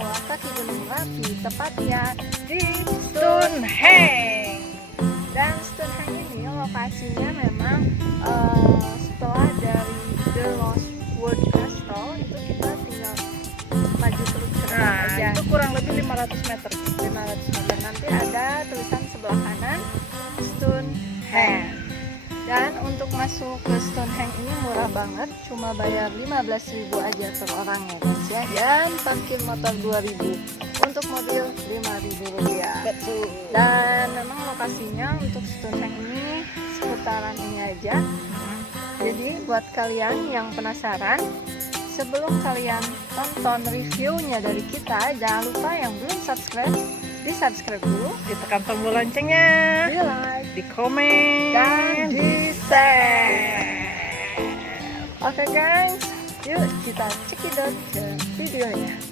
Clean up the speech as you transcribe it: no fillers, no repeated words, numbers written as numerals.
bawah kaki Gunung Merapi, tepatnya di Stonehenge. Dan Stonehenge ini lokasinya memang setelah dari The Lost World Castle itu kita tinggal maju terus ke depan aja. Itu kurang lebih 500 meter. 500 meter nanti ada tulisan sebelah kanan Stonehenge. Dan untuk masuk ke Stonehenge ini murah banget, cuma bayar 15.000 aja per orang ya guys ya. Dan parkir motor 2.000, untuk mobil 5.000 rupiah. Betul. Dan memang lokasinya untuk Stonehenge ini seputaran ini aja. Jadi buat kalian yang penasaran, sebelum kalian tonton reviewnya dari kita, jangan lupa yang belum subscribe, di subscribe dulu, Ditekan tombol loncengnya, di like, di komen, dan di share. Oke guys, yuk kita cekidot ke videonya.